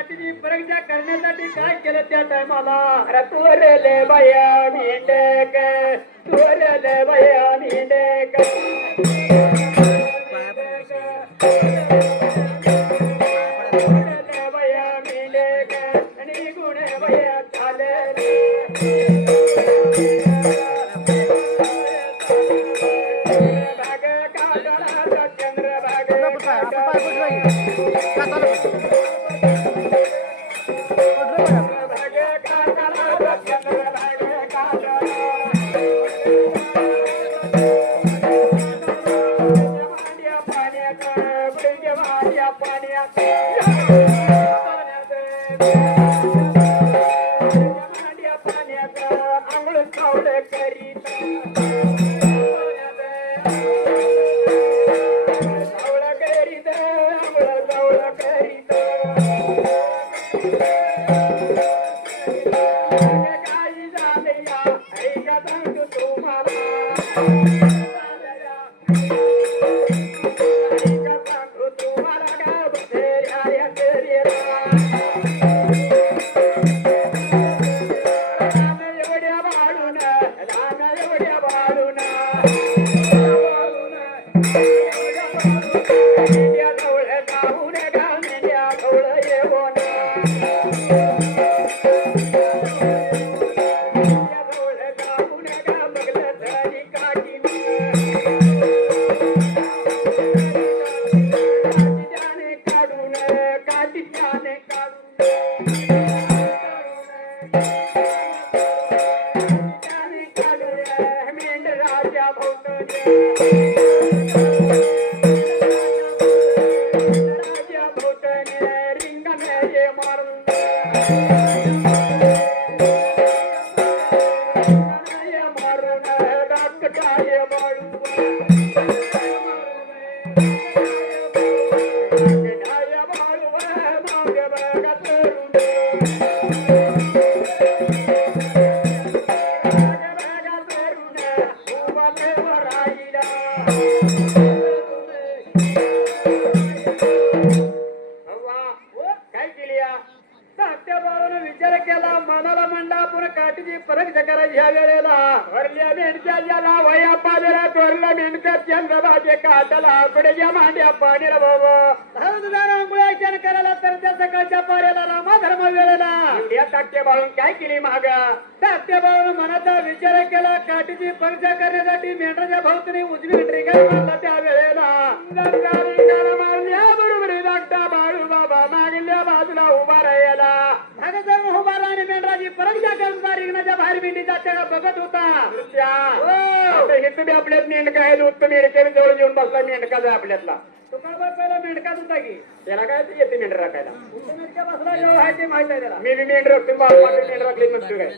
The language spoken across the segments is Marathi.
काठीची परीक्षा करण्यासाठी काय केलं त्या टायमाला तोरले बाया मेंढक तोरले बाया मेंढक विचार केला मनाला मंडा पुन्हा काठीची परीक्षा करायची ह्या वेळेला वरल्या मेंढच्या ज्याला वया पाजला चोरला मेंढच्या चंद्रबाजे काटाला आकड्याच्या मांड्या पाणीला बाबा करायला तर त्या सकाळच्या पाऱ्याला रामा धर्म वेळेला या टाकते बाळून काय केली मागा टाकते बाळून मनाचा विचार केला काठीची परीक्षा करण्यासाठी मेंढराच्या भाऊतने उजवी ट्रिगर मारला त्या वेळेला बरोबर धाकटा बाळू बाबा मागल्या बाजूला उभा राहिला उभा राहणे मेंढराची परीक्षा करता रिंगणाच्या बाहेर मेंढीचा त्याला बघत होता हे तुम्ही आपल्यात मेंढका आहे उत्तम मेंढच्या जवळ येऊन बसला मेंढका आपल्यातला तुकाबाई पहिला मेंढकाच होता की त्याला काय येते मेंढ राखायला मेंढक्या बसला जेव्हा आहे ते माहित आहे त्याला मी मेंढ राखतो मेंढ राखली म्हणतो काय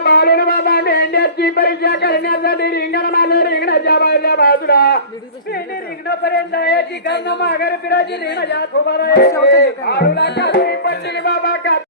बाळून बाबा मेंढ्याची परीक्षा करण्यासाठी रिंगण मारलं रिंगणाच्या बाहेरच्या बाजूला रिंगणापर्यंत याची कर्ण माघारी फिरायची रिंगणाच्या उभा राहिला बाबा